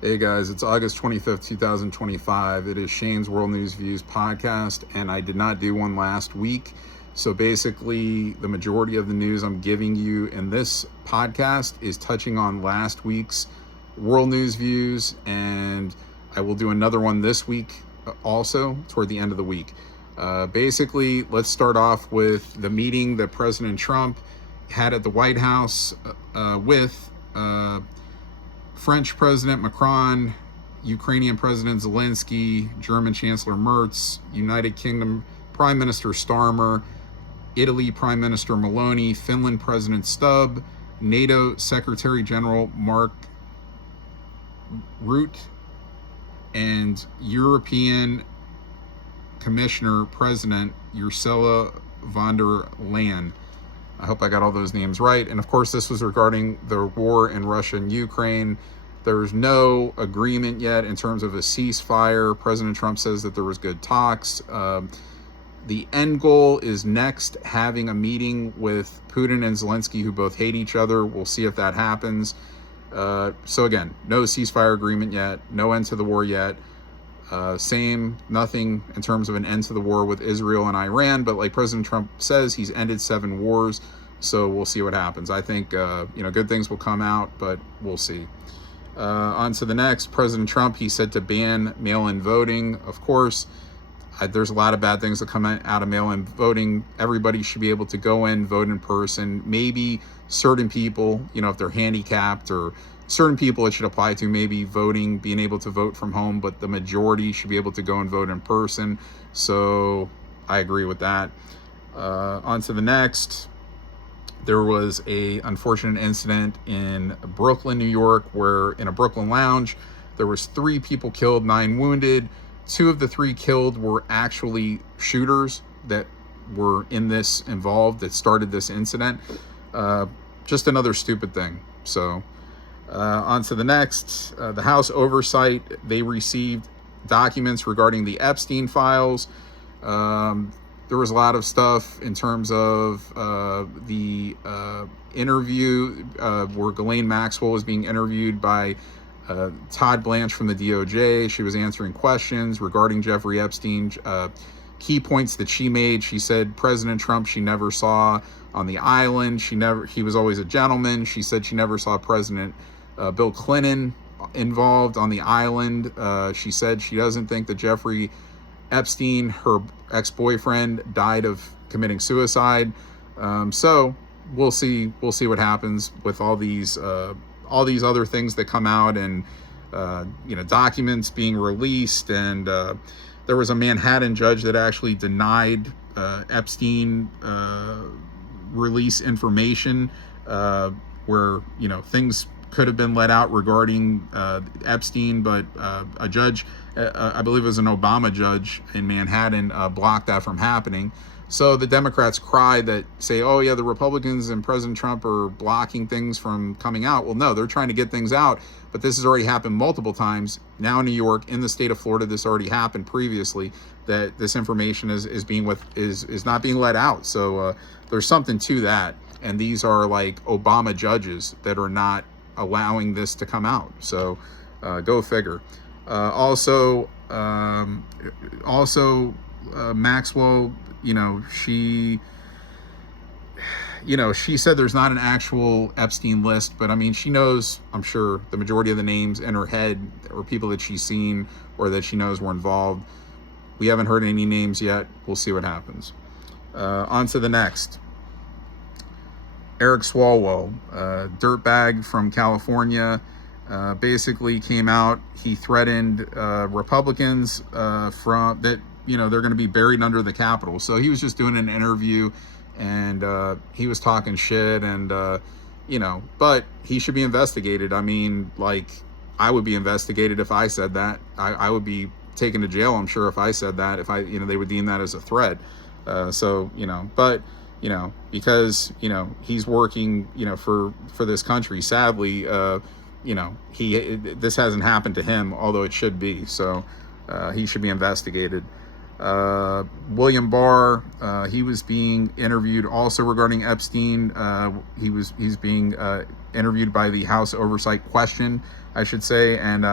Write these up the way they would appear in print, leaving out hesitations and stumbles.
Hey guys, it's August 25th, 2025. It is Shane's World News Views podcast, and I did not do one last week. So basically, the majority of the news I'm giving you in this podcast is touching on last week's World News Views, and I will do another one this week also toward the end of the week. Basically, let's start off with the meeting that President Trump had at the White House with French President Macron, Ukrainian President Zelenskyy, German Chancellor Merz, United Kingdom Prime Minister Starmer, Italy Prime Minister Meloni, Finland President Stubb, NATO Secretary General Mark Rutte, and European Commissioner President Ursula von der Leyen. I hope I got all those names right. And of course, this was regarding the war in Russia and Ukraine. There's no agreement yet in terms of a ceasefire. President Trump says that there was good talks. The end goal is next having a meeting with Putin and Zelenskyy, who both hate each other. We'll see if that happens. So again, no ceasefire agreement yet, no end to the war yet. Nothing in terms of an end to the war with Israel and Iran, but like President Trump says, he's ended 7 wars, so we'll see what happens. I think, good things will come out, but we'll see. On to the next, President Trump, he said to ban mail-in voting. Of course, there's a lot of bad things that come out of mail-in voting. Everybody should be able to go in, vote in person. Maybe certain people, if they're handicapped, or certain people it should apply to, maybe voting, being able to vote from home, but the majority should be able to go and vote in person. So I agree with that. On to the next. There was a unfortunate incident in Brooklyn, New York, where in a Brooklyn lounge, there was 3 people killed, 9 wounded. 2 of the 3 killed were actually shooters that were involved, that started this incident. Just another stupid thing. So on to the next. The House Oversight, they received documents regarding the Epstein files. There was a lot of stuff in terms of the interview where Ghislaine Maxwell was being interviewed by Todd Blanche from the DOJ. She was answering questions regarding Jeffrey Epstein. Key points that she made: she said President Trump she never saw on the island. He was always a gentleman. She said she never saw President Bill Clinton involved on the island. She said she doesn't think that Jeffrey Epstein, her ex-boyfriend, died of committing suicide. So we'll see what happens with all these other things that come out, and documents being released. And there was a Manhattan judge that actually denied Epstein release information, where things could have been let out regarding Epstein, but a judge, I believe it was an Obama judge in Manhattan, blocked that from happening. So the Democrats cry that say, oh yeah, the Republicans and President Trump are blocking things from coming out. Well, no, they're trying to get things out, but this has already happened multiple times. Now in New York, in the state of Florida, this already happened previously, that this information is not being let out. So there's something to that. And these are like Obama judges that are not allowing this to come out. So go figure. Also Maxwell, she said there's not an actual Epstein list, but I mean, she knows, I'm sure, the majority of the names in her head, or people that she's seen or that she knows were involved. We haven't heard any names yet. We'll see what happens. On to the next. Eric Swalwell, dirtbag from California, basically came out. He threatened Republicans from that, they're going to be buried under the Capitol. So he was just doing an interview, and he was talking shit, and but he should be investigated. I mean, like, I would be investigated if I said that. I would be taken to jail, I'm sure, if I said that. If they would deem that as a threat. But because he's working for this country, sadly, this hasn't happened to him, although it should be. So he should be investigated. William Barr, he was being interviewed also regarding Epstein. He's being interviewed by the House Oversight Question. I should say. And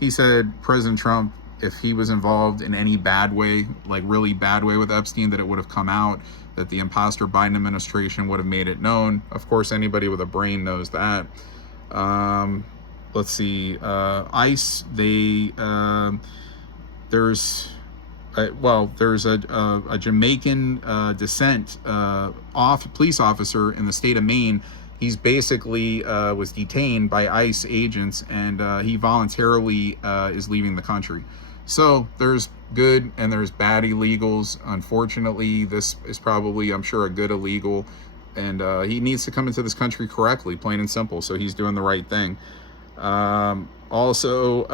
he said President Trump, if he was involved in any bad way, like really bad way with Epstein, that it would have come out, that the imposter Biden administration would have made it known. Of course, anybody with a brain knows that. Let's see, ICE, there's a Jamaican descent police officer in the state of Maine. He's basically was detained by ICE agents, and he voluntarily is leaving the country. So there's good and there's bad illegals. Unfortunately, this is probably, I'm sure, a good illegal, and he needs to come into this country correctly, plain and simple. So he's doing the right thing. Also,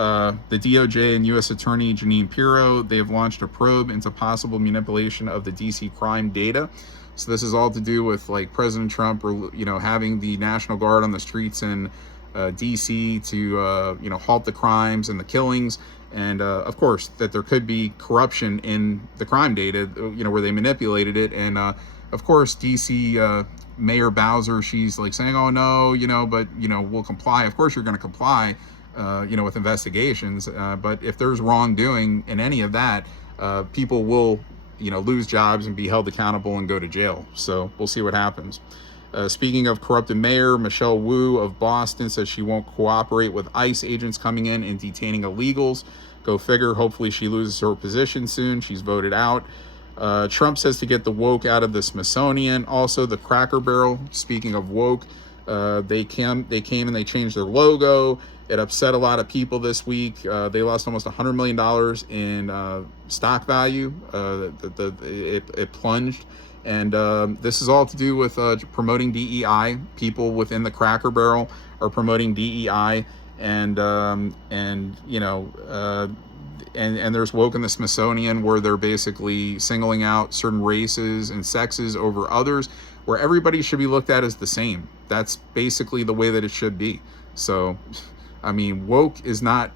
the DOJ and U.S. Attorney Jeanine Pirro, they have launched a probe into possible manipulation of the DC crime data. So this is all to do with like President Trump, or having the National Guard on the streets in DC to halt the crimes and the killings, and of course that there could be corruption in the crime data, where they manipulated it, and of course DC Mayor Bowser, she's like saying, oh no, but we'll comply. Of course you're going to comply, with investigations, but if there's wrongdoing in any of that, people will lose jobs and be held accountable and go to jail. So we'll see what happens. Speaking of corrupted mayor, Michelle Wu of Boston says she won't cooperate with ICE agents coming in and detaining illegals. Go figure. Hopefully she loses her position soon. She's voted out. Trump says to get the woke out of the Smithsonian. Also, the Cracker Barrel, speaking of woke, they came and they changed their logo. It upset a lot of people this week. They lost almost $100 million in stock value. It plunged. And this is all to do with promoting DEI. People within the Cracker Barrel are promoting DEI, and there's woke in the Smithsonian, where they're basically singling out certain races and sexes over others, where everybody should be looked at as the same. That's basically the way that it should be. So, I mean, woke is not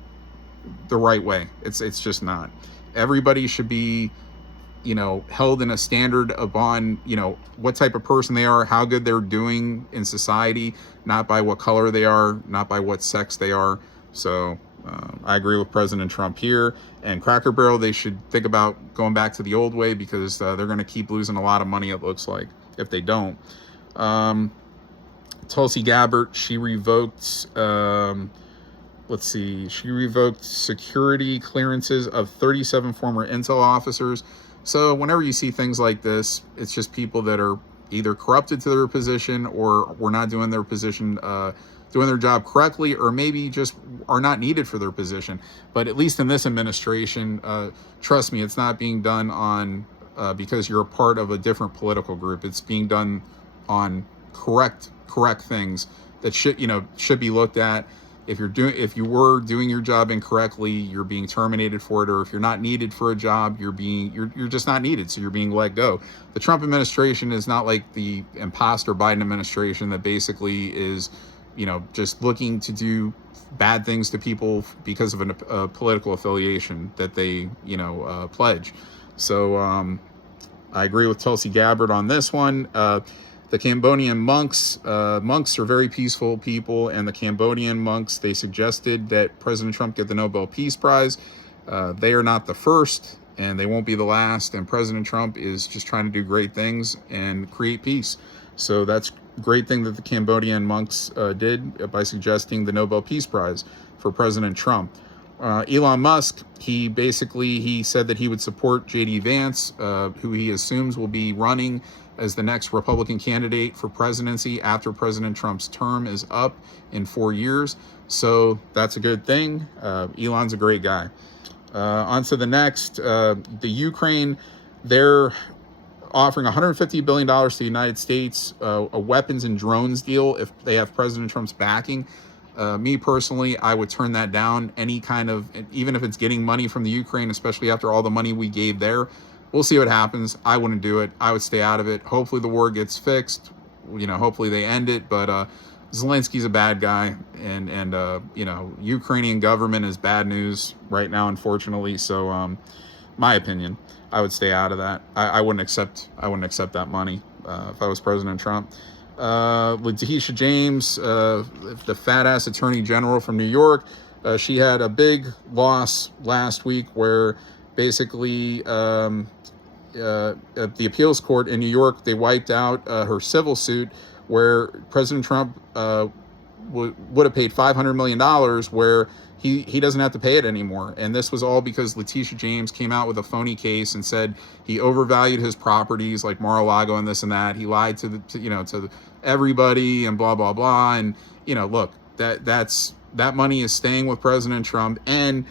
the right way. It's just not. Everybody should be held in a standard upon, what type of person they are, how good they're doing in society, not by what color they are, not by what sex they are. So I agree with President Trump here. And Cracker Barrel, they should think about going back to the old way, because they're going to keep losing a lot of money, it looks like, if they don't. Tulsi Gabbard, she revoked, she revoked security clearances of 37 former intel officers. So whenever you see things like this, it's just people that are either corrupted to their position, or were not doing their position, doing their job correctly, or maybe just are not needed for their position. But at least in this administration, trust me, it's not being done on because you're a part of a different political group. It's being done on correct things that should be looked at. If you were doing your job incorrectly, you're being terminated for it, or if you're not needed for a job, you're just not needed, so you're being let go. The Trump administration is not like the imposter Biden administration that basically is, just looking to do bad things to people because of a political affiliation that they, pledge. So I agree with Tulsi Gabbard on this one. The Cambodian monks are very peaceful people, and the Cambodian monks, they suggested that President Trump get the Nobel Peace Prize. They are not the first, and they won't be the last, and President Trump is just trying to do great things and create peace. So that's a great thing that the Cambodian monks did by suggesting the Nobel Peace Prize for President Trump. Elon Musk, he said that he would support J.D. Vance, who he assumes will be running as the next Republican candidate for presidency after President Trump's term is up in 4 years. So that's a good thing. Elon's a great guy. On to the next. The Ukraine, they're offering $150 billion to the United States, a weapons and drones deal if they have President Trump's backing. Me personally, I would turn that down. Any kind of, even if it's getting money from the Ukraine, especially after all the money we gave there. We'll see what happens. I wouldn't do it. I would stay out of it. Hopefully the war gets fixed. Hopefully they end it. But Zelensky's a bad guy, and Ukrainian government is bad news right now, unfortunately. So, my opinion, I would stay out of that. I wouldn't accept that money if I was President Trump. Letitia James, the fat-ass attorney general from New York, she had a big loss last week where basically at the appeals court in New York, they wiped out her civil suit where President Trump would have paid $500 million, where he doesn't have to pay it anymore. And this was all because Letitia James came out with a phony case and said he overvalued his properties like Mar-a-Lago and this and that. He lied to everybody and blah, blah, blah. And, look, that money is staying with President Trump. And,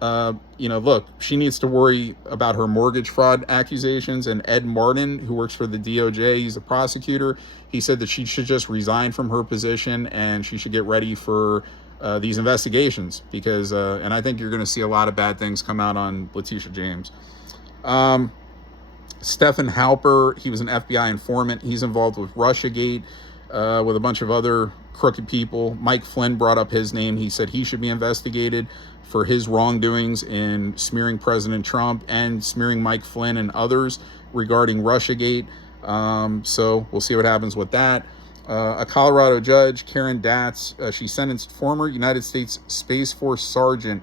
look, she needs to worry about her mortgage fraud accusations. And Ed Martin, who works for the DOJ, he's a prosecutor, he said that she should just resign from her position and she should get ready for these investigations, because and I think you're going to see a lot of bad things come out on Letitia James. Stephen Halper, he was an FBI informant. He's involved with Russiagate with a bunch of other crooked people. Mike Flynn brought up his name. He said he should be investigated for his wrongdoings in smearing President Trump and smearing Mike Flynn and others regarding Russiagate. So we'll see what happens with that. A Colorado judge, Karen Datz, she sentenced former United States Space Force Sergeant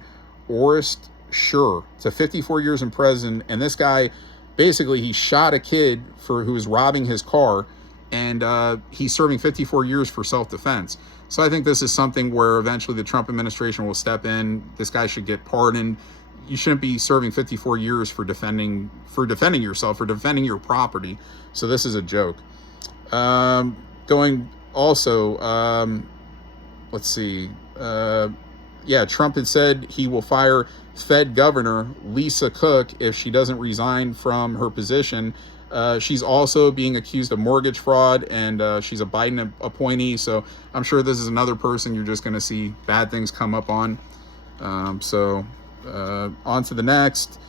Orest Schur to 54 years in prison. And this guy, basically, he shot a kid who was robbing his car, and he's serving 54 years for self-defense. So I think this is something where eventually the Trump administration will step in. This guy should get pardoned. You shouldn't be serving 54 years for defending yourself, for defending your property. So this is a joke. Going also, let's see. Trump had said he will fire Fed Governor Lisa Cook if she doesn't resign from her position. She's also being accused of mortgage fraud, and she's a Biden appointee. So I'm sure this is another person you're just going to see bad things come up on. On to the next.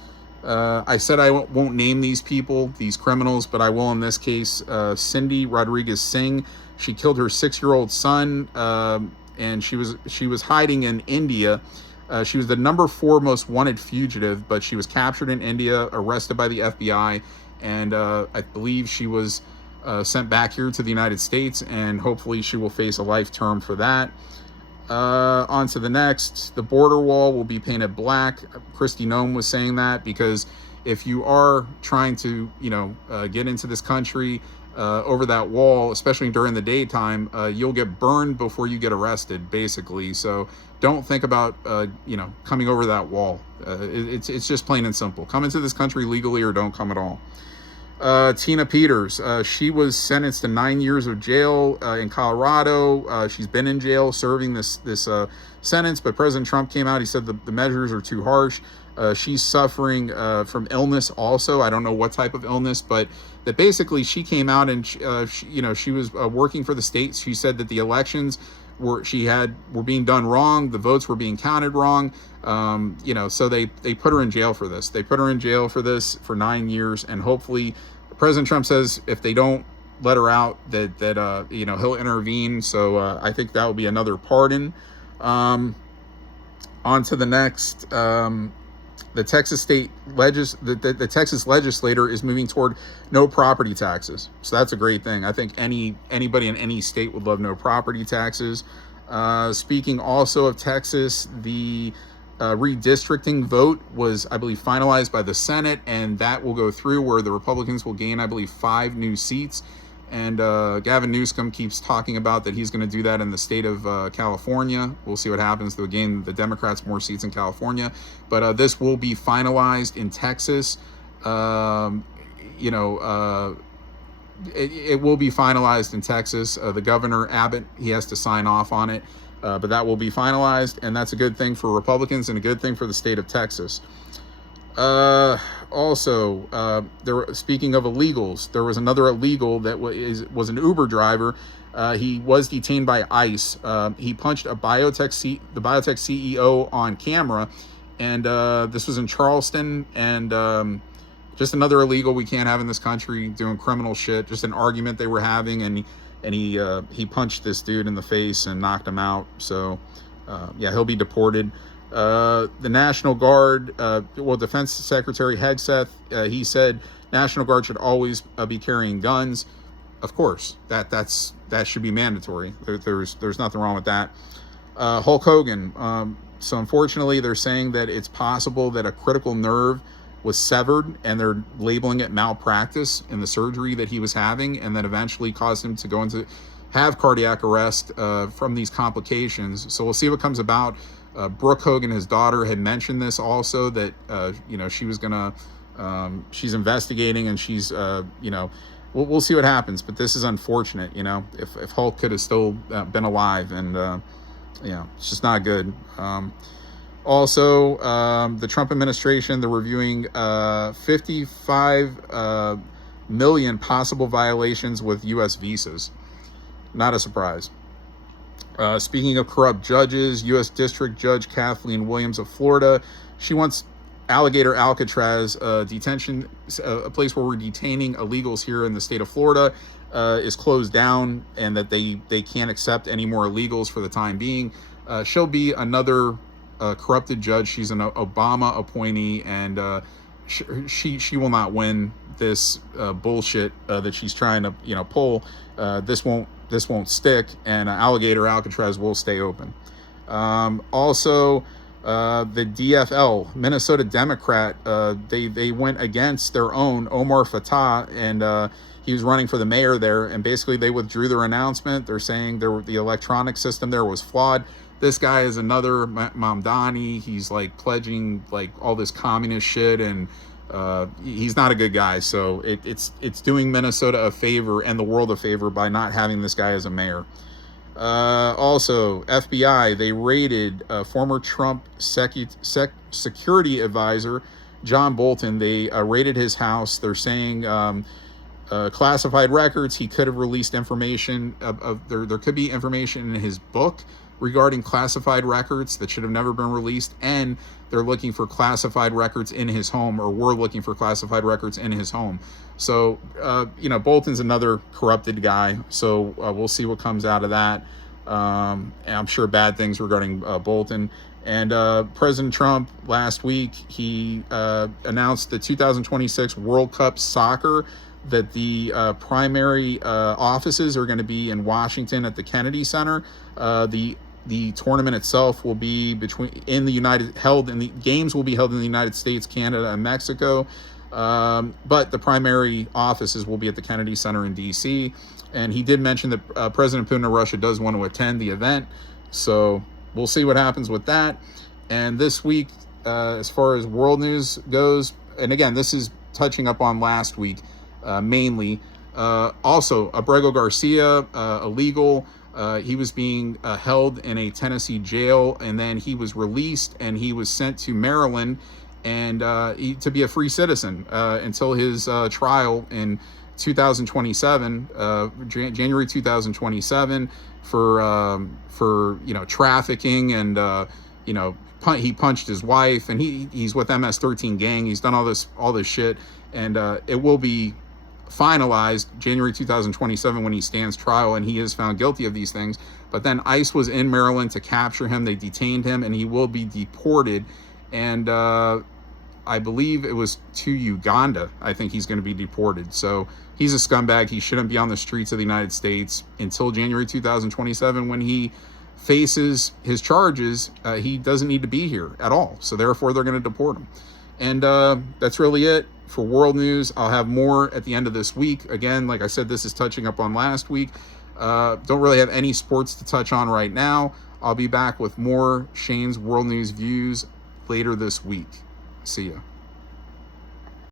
I said I won't name these people, these criminals, but I will in this case. Cindy Rodriguez Singh, she killed her 6-year-old son, and she was hiding in India. She was the number 4 most wanted fugitive, but she was captured in India, arrested by the FBI, and I believe she was sent back here to the United States, and hopefully she will face a life term for that. On to the next. The border wall will be painted black. Kristi Noem was saying that because if you are trying to, get into this country over that wall, especially during the daytime, you'll get burned before you get arrested, basically. So don't think about, coming over that wall. It's just plain and simple. Come into this country legally or don't come at all. Tina Peters, she was sentenced to 9 years of jail in Colorado. She's been in jail serving this sentence, but President Trump came out. He said the measures are too harsh. She's suffering from illness also. I don't know what type of illness, but that basically she came out and she was working for the state. She said that the elections were being done wrong. The votes were being counted wrong. So they put her in jail for this. They put her in jail for this for 9 years, and hopefully President Trump says if they don't let her out, that he'll intervene. So I think that will be another pardon. On to the next. The Texas the Texas legislator is moving toward no property taxes. So that's a great thing. I think anybody in any state would love no property taxes. Speaking also of Texas, the redistricting vote was, I believe, finalized by the Senate, and that will go through where the Republicans will gain, I believe, 5 new seats. And Gavin Newsom keeps talking about that he's going to do that in the state of California. We'll see what happens. They'll gain the Democrats more seats in California. But this will be finalized in Texas. It will be finalized in Texas. The governor, Abbott, he has to sign off on it. But that will be finalized, and that's a good thing for Republicans and a good thing for the state of Texas. Speaking of illegals, there was another illegal that was an Uber driver. He was detained by ICE. He punched the biotech CEO on camera, and this was in Charleston. And just another illegal we can't have in this country doing criminal shit. Just an argument they were having, and he punched this dude in the face and knocked him out. So he'll be deported. The National Guard, Defense Secretary Hegseth, he said National Guard should always be carrying guns. Of course, that should be mandatory. There's nothing wrong with that. Hulk Hogan. So unfortunately, they're saying that it's possible that a critical nerve was severed, and they're labeling it malpractice in the surgery that he was having, and that eventually caused him to go into have cardiac arrest from these complications. So we'll see what comes about. Brooke Hogan, his daughter, had mentioned this also, that she was gonna she's investigating, and she's we'll see what happens. But this is unfortunate. If Hulk could have still been alive, and it's just not good. Also, the Trump administration, they're reviewing 55 million possible violations with U.S. visas. Not a surprise. Speaking of corrupt judges, U.S. District Judge Kathleen Williams of Florida, she wants Alligator Alcatraz detention, a place where we're detaining illegals here in the state of Florida, is closed down, and that they can't accept any more illegals for the time being. She'll be another corrupted judge. She's an Obama appointee, and she will not win this bullshit that she's trying to pull. This won't stick, and Alligator Alcatraz will stay open. Also, the DFL, Minnesota Democrat, they went against their own Omar Fatah, and he was running for the mayor there, and basically they withdrew their announcement. They're saying the electronic system there was flawed. This guy is another Mamdani. He's like pledging like all this communist shit, and he's not a good guy. So it's doing Minnesota a favor and the world a favor by not having this guy as a mayor. Also, FBI, they raided former Trump security advisor John Bolton. They raided his house. They're saying classified records. He could have released information. There could be information in his book regarding classified records that should have never been released, and they're looking for classified records in his home, or were looking for classified records in his home. So, Bolton's another corrupted guy, so we'll see what comes out of that. And I'm sure bad things regarding Bolton. And President Trump, last week, he announced the 2026 World Cup soccer, that the primary offices are going to be in Washington at the Kennedy Center. The tournament itself will be the games will be held in the United States, Canada, and Mexico. But the primary offices will be at the Kennedy Center in D.C. And he did mention that President Putin of Russia does want to attend the event. So we'll see what happens with that. And this week, as far as world news goes, and again, this is touching up on last week mainly. Also, Abrego Garcia, illegal. He was being held in a Tennessee jail, and then he was released, and he was sent to Maryland, and to be a free citizen until his trial in 2027, January 2027, for trafficking, and he punched his wife, and he's with MS-13 gang. He's done all this shit, and it will be finalized January 2027 when he stands trial, and he is found guilty of these things. But then ICE was in Maryland to capture him. They detained him, and he will be deported, and I believe it was to Uganda. I think he's going to be deported. So he's a scumbag. He shouldn't be on the streets of the United States until January 2027 when he faces his charges. He doesn't need to be here at all, so therefore they're going to deport him. And that's really it for world news. I'll have more at the end of this week. Again, like I said, this is touching up on last week. Don't really have any sports to touch on right now. I'll be back with more Shane's World News Views later this week. See ya.